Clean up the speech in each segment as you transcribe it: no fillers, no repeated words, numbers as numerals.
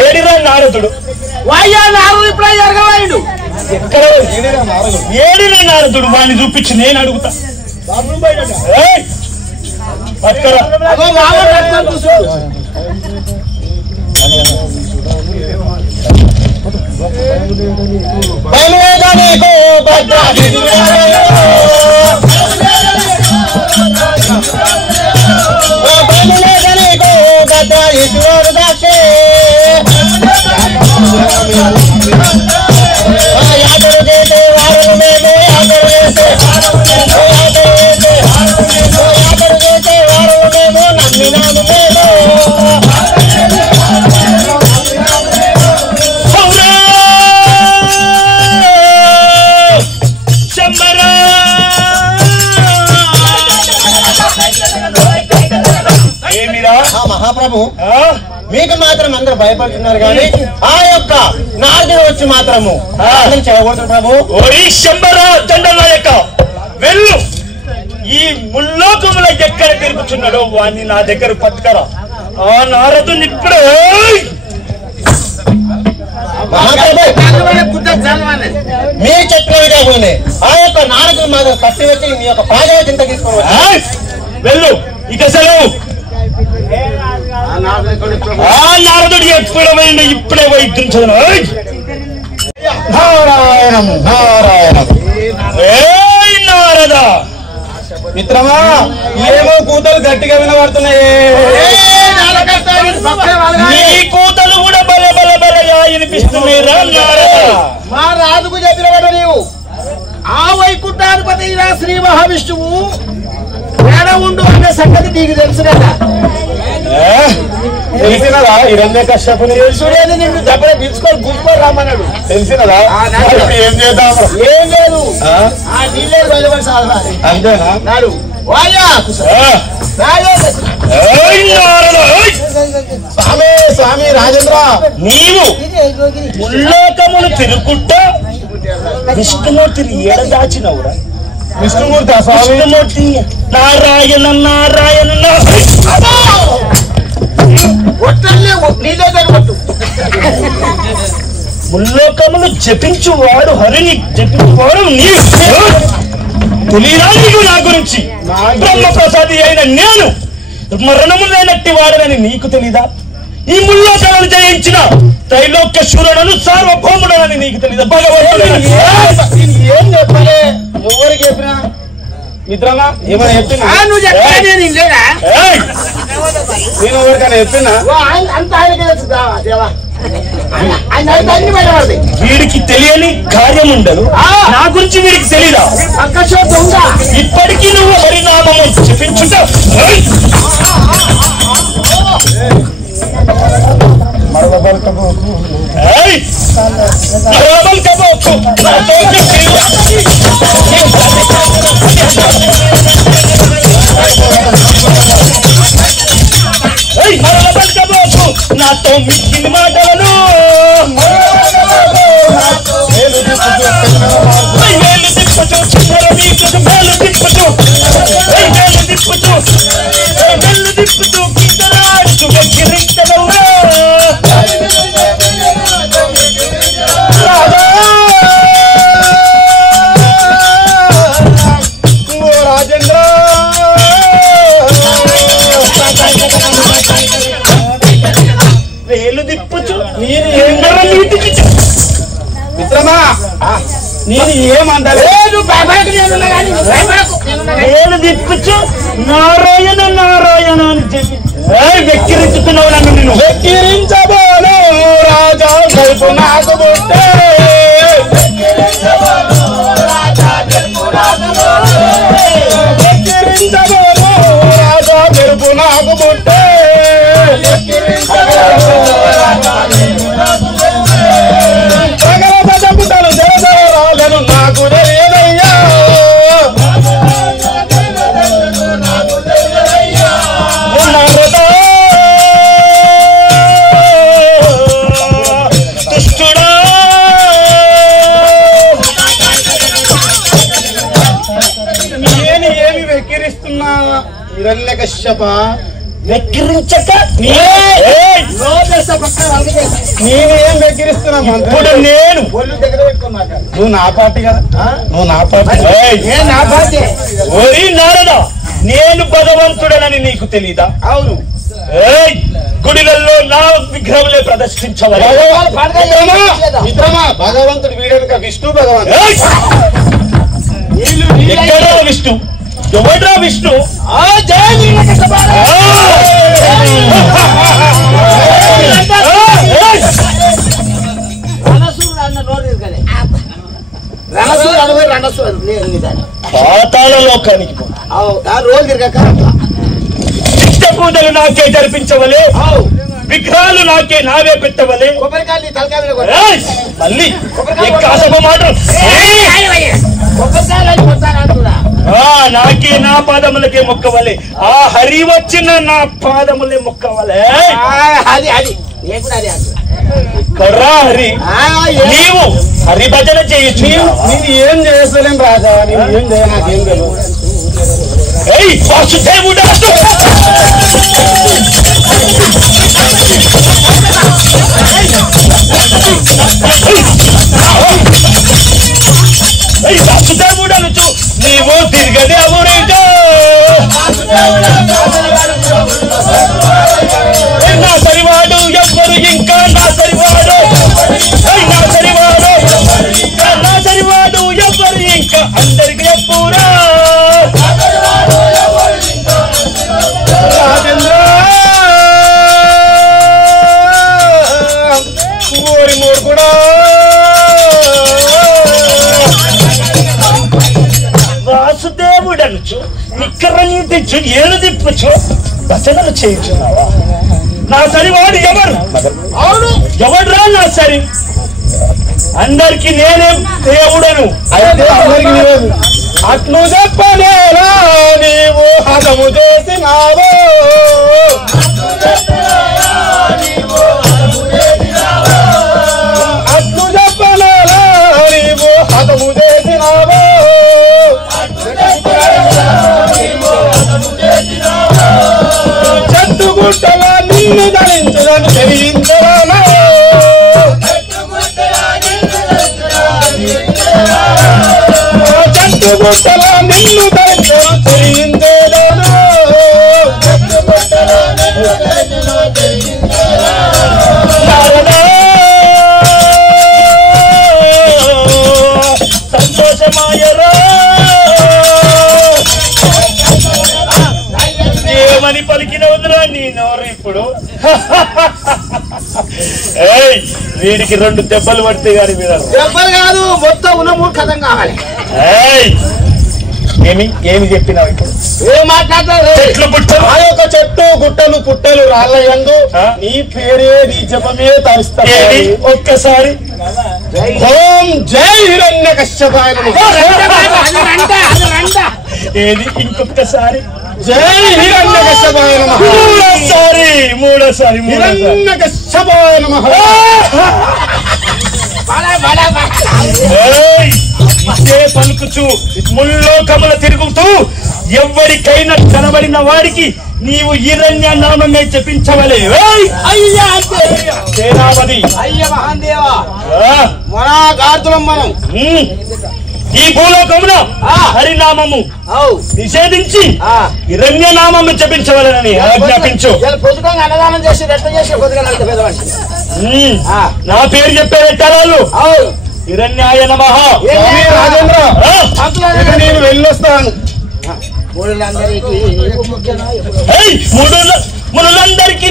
ఏడిరా నారదుడు వాయ్యా నారదుడు ఇప్పుడే జరగవాడు ఎక్కడ ఏడిరా నారదుడు వాడిని చూపించి నేను అడుగుతా మహాప్రభు మీకు మాత్రం అందరూ భయపడుతున్నారు కానీ ఆ యొక్క నారదుడు వచ్చి మాత్రము చెడగొడుతున్నారు ప్రభు. ఓరి శంబరా దండనాయక వెళ్ళు, ఈ ముల్లోకముల ఎక్కడ తిరుగుతున్నాడో వాణ్ణి నా దగ్గర పట్టుకరా. ఆ నారదుని ఇప్పుడే మీ చెప్పినవిగా ఆ యొక్క నారదుడు మాత్రం కట్టి వచ్చి మీ యొక్క పాదవ చింత తీసుకోవాలి. వెళ్ళు, ఇక సెలవు. ఆ నారదుడు ఎప్పుడైనా ఇప్పుడే వైద్యించను. నారాయణం నారాయణం. నారద మిత్రమా, ఏమో కూతలు గట్టిగా వినబడుతున్నాయి. నీ కూతలు కూడా బల బల బలగా వినిపిస్తున్నాయి. మా రాజుకు చెప్పినవాడు నీవు ఆ వైకుంఠాధిపతి శ్రీ మహావిష్ణువు ఏడ ఉండు అనే సంగతి నీకు తెలుసు కదా. తెలిసినదా హిరణ్యకశ్యపుని సూర్యుని నిన్ను దెబ్బలు పిలుచుకొని గుంపుకొని రమ్మన్నాడు. తెలిసినదా? ఏం చేద్దాం? ఏం లేదు, ఆ నీళ్ళే బయలుపడి సాధాలి అంతేనా? నాడు స్వామి స్వామి రాజేంద్ర, నీవు ముల్లోకములు తిరుగుకుంటా విష్ణుమూర్తిని ఏడదాచినవురా? విష్ణుమూర్తి విష్ణుమూర్తి నారాయణ నారాయణ ముల్లోకములు జపించువాడు హరిని జపించువాడు నీవు. తెలియదా నీకు నా గురించి? బ్రహ్మ ప్రసాది అయిన నేను మరణము లేనట్టి వాడనని నీకు తెలీదా? ఈ ముల్లోకాలను జయించిన త్రైలోక్య శూరుడను సార్వభౌముడనని నీకు తెలీదా? భగవంతుడు ఏం చెప్పాలి? ఎవరికి చెప్పినా మిత్రమా ఏమైనా చెప్తున్నా? నేను ఎవరికైనా చెప్తున్నా? వీడికి తెలియని కార్యం ఉండదు. నా గురించి వీడికి తెలీదా? ఇప్పటికీ నువ్వు హరినామము చెప్పించుట నాతో మిక్కిలి మాటలను మేలు తిప్పుచు మేలు తిప్పుచు మేలు తిప్పుచు మేలు తిప్పుచు కిందరాడుచు వెక్కిరించదవురా రాజేంద్ర. వేలు దిప్పుచు నేను మిత్రమా, నేను ఏమంటారు? వేలు దిప్పుచు నారాయణ నారాయణ అని చెప్పి వెక్కిరించుతున్నావు నన్ను. నేను వెక్కిరించబోను రాజా వైపు నాకు పుట్టే, వెక్కిరించబోను రాజా మెరుపు నాకు పుట్టే, సగల పదపుటలు జరజరాలను నాకు తెలియదయ్యా. దుష్టుడా నేను ఏమి వెక్కిరిస్తున్నా హిరణ్యకశ్యప? వెక్కిరించక నేనేం వెక్కిరిస్తున్నావు? ఇప్పుడు నేను ఒళ్ళు దగ్గర పెట్టుకుని మాట్లాడు. నువ్వు నా పార్టీ కదా, నువ్వు నా పార్టీ. నేను నా పార్టీ. ఓరి నారదా, నేను భగవంతుడనని నీకు తెలీదా? అవును. గుడిలలో నా విగ్రహంలే ప్రదర్శించవాలి. మిత్రమా, భగవంతుడు వీడనుక విష్ణు భగవంతుడు. ఎక్కడా విష్ణు? ఎవడ్రా విష్ణు? పాతాళ లోకానికి రోజు తిరగక నిత్య పూజలు నాకే జరిపించవలే, విగ్రహాలు నావే పెట్టవలే. కొబ్బరికాయలు తలకాయ మళ్ళీ ఎక్కాసభ మాట. నాకే నా పాదములకే మొక్కవలే, ఆ హరి వచ్చిన నా పాదములే మొక్కవలే. కర్రా హరి, నీవు హరి భజన చేయొచ్చు. నేను ఏం చేస్తలేం రాజా, నేను ఏం చేయ, నాకేం తెలియదు. వాసుదేవుడా, వాసుదేవుడు అనుచు నీవు తిరగదేవురేగా. నా సరివాడు ఎవ్వరు ఇంకా, నా సరివాడు ఎవ్వరు ఇంకా అందరికి ఎప్పురా. రాజేంద్ర ఊరి మూడు కూడా వాసుదేవుడు అనుచు నిక్కరని తెచ్చు, ఏడు తిప్పచ్చు, భజనలు చేయించున్నావా? నా సరివాడు ఎవరు? ఎవడురా నా సరి? అందరికి నేనేం దేవుడను. అయితే అందరికి తెలియదు. అట్లు చెప్పలేరా నీవు హతము చేసినావు. అట్లు చెప్పలేరా నీవు హతము చేసినావు. చెట్టుగుట్టల నిన్ను ధరించదని తెలియించరానా. చెట్టుగుట్టల నిన్ను ధరించను తెలియించేదాను. సంతోషమాయరా, ఏమని పలికిన వదిరా నీ నోరు ఇప్పుడు. వీడికి 2 దెబ్బలు పడితే గాని మీద దెబ్బలు కాదు, మొత్తం ఉన్న 3 కథం కావాలి. ఏమి చెప్పినావు ఇప్పుడు? ఏం మాట్లాడతారు? చెట్లు పుట్టలు, ఆ యొక్క చెట్టు గుట్టలు పుట్టలు రాళ్ళ యందు నీ పేరే నీ జపమే తరుస్తాయి. ఒక్కసారి ఓం జై హిరణ్యకశ్యపాయ నమః. ఏది ఇంకొకసారి? జై హిరణ్యకశ్యపాయ నమః. మూడోసారి హిరణ్యకశ్యపాయ నమః. ఇదే పలుకుచు ముల్లోకముల తిరుగుతూ ఎవరికైనా కనబడిన వాడికి నీవు హిరణ్య నామమే చెప్పించవలే. సేనాపతి, అయ్య మహాదేవా, మనాగార్తులం మనం ఈ భూలోకమున హరినామము నిషేధించి హిరణ్య నామము చెప్పించవలనని ఆజ్ఞాపించు. పొద్దుగా అన్నదానం చేసి రెట్ట చేసి పొద్దుగా నా పేరు చెప్పే పెట్టాలి. హిరణ్యాయ నమః. రాజేంద్ర, నేను వెళ్ళొస్తాను. మునులందరికీ నీవు ముఖ్యనాయకుడు. మునులందరికీ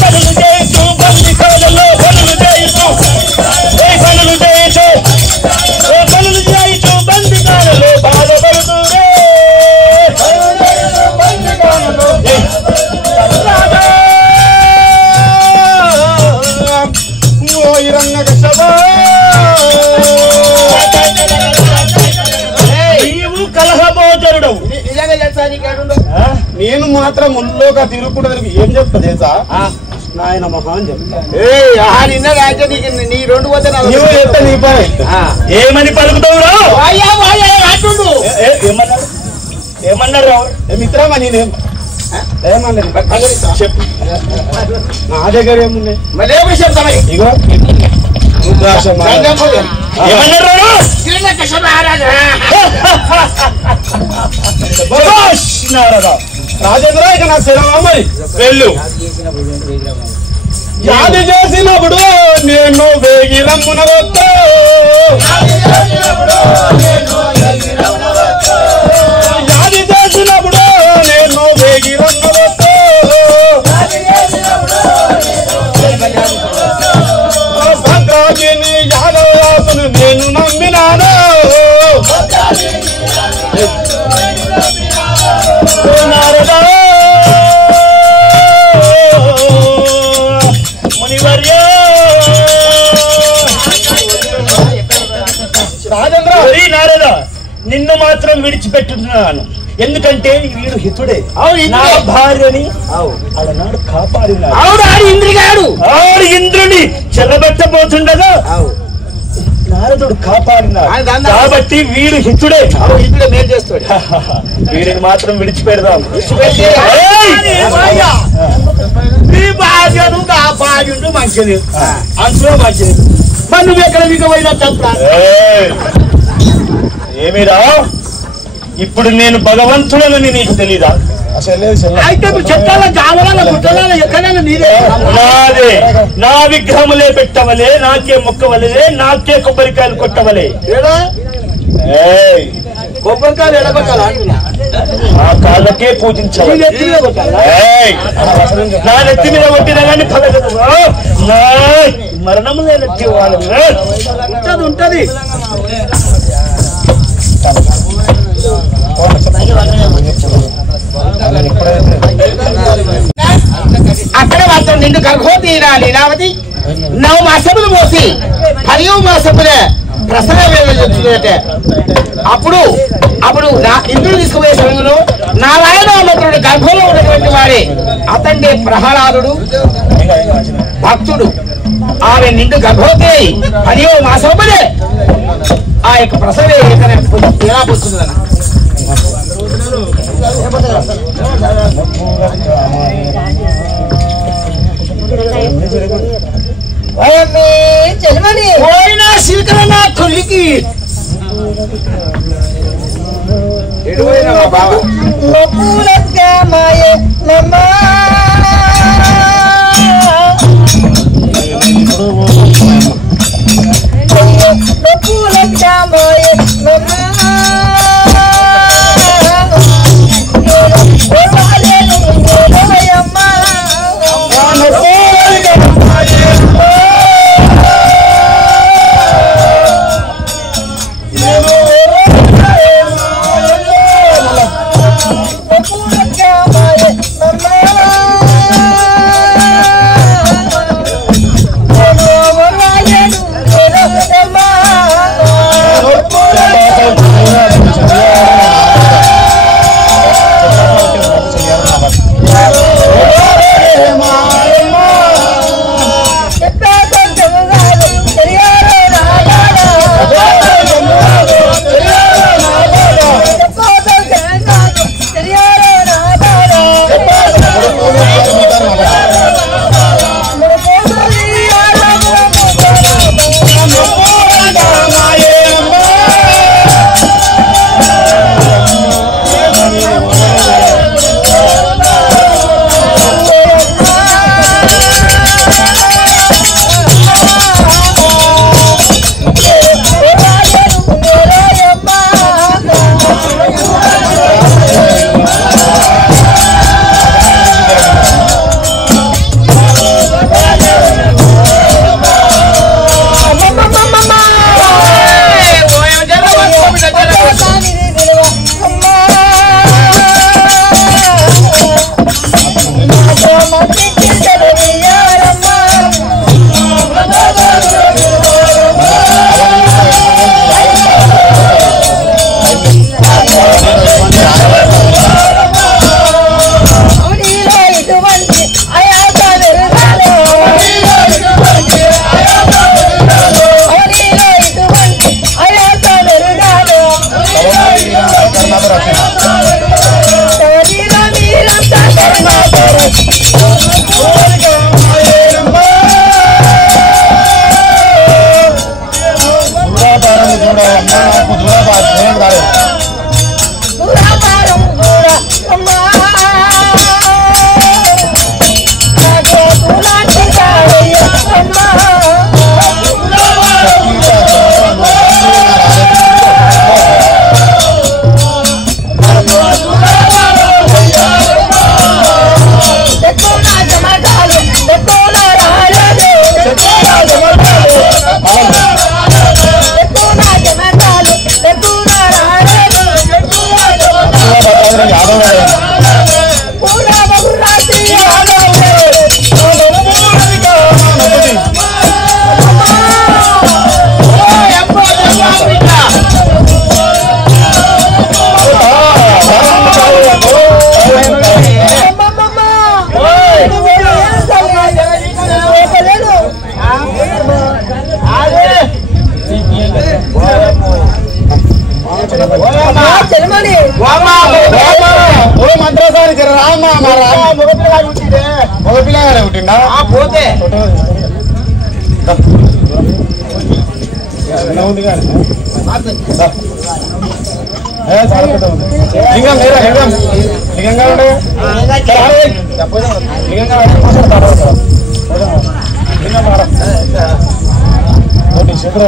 పనులు చేస్తూ బందికాలలో పనులు చేస్తూ బందికాలలో బాధపడుతూ నేను మాత్రం ముల్లోగా తిరుగుకుంటూ ఏం చెప్తా తెలుసా నాయన మహా అని చెప్తా నిన్నదంటే నీకు నీ 2 పోతే నువ్వు చెప్తా నీ పని ఏమని పలుకుతావు రా ఏమన్నాడు ఏమన్నారు రా మిత్రమా నేనేం ఏమన్నా చెప్పు నా దగ్గర ఏమున్నాయి ఇగో ఏమన్నారు రాజేంద్ర ఇక నా సెలవు మరి వెళ్ళు యాది చేసినప్పుడు నేను వేగిరమ్మున వస్తా యాది చేసినప్పుడు నేను వేగిరమ్మ వస్తా భద్రాగిని యాదవరాసును నేను నమ్మినాను నారదా మునివర్య నారద నిన్ను మాత్రం విడిచిపెట్టుతున్నాను ఎందుకంటే వీడు హితుడే నా భార్యని అలనాడు కాపాడినాడు ఆడు ఇంద్రుని చెరబెట్టబోతుండగా నారదుడు కాపాడినాడు కాబట్టి వీడు హితుడే మేలు చేస్తాడు వీడిని మాత్రం విడిచిపెడదాం నీ భార్యను కాపాడు మంచిది అందులో మంచిది మరి నువ్వు ఎక్కడ మీకు పోయినా తప్ప ఏమిరా ఇప్పుడు నేను భగవంతుడనని నీకు తెలీదా అయితే నువ్వు చెట్టాల జామరాల గుట్టల ఎక్కడైనా నీదే నాదే నా విగ్రహములే పెట్టవలే నాకే మొక్కవలే నాకే కొబ్బరికాయలు కొట్టవలే కొబ్బరికాయలు ఎడగొట్టాలా ఆ కాళ్ళకే పూజించవాలి నా నెత్తి మీద కొట్టినా కానీ ఫలగదు నా మరణము లేనట్టి వాళ్ళు ఉంటది అక్కడ మాత్రం నిండు గర్భవతి లీలావతి 9 మాసములు మోసి 10వ మాసములే ప్రసవ వేళ చెప్తుందంటే అప్పుడు ఇంద్రుడు తీసుకుపోయే సమయంలో నారాయణమంత్రుడు గర్భంలో ఉన్నటువంటి వాడే అతన్ని ప్రహ్లాదుడు భక్తుడు ఆమె నిండు గర్భవతి 10వ మాసములే ఆ యొక్క ప్రసవ ఎలా పుచ్చుతుందన్న పోయినా శీకర నా తొలికి బాబా Mama. మగ పిల్లగానే పుట్టిండా పోతే ఉంది కానీ లింగం లేదా లింగం లింగంగా ఉండే లింగంగా చేతులు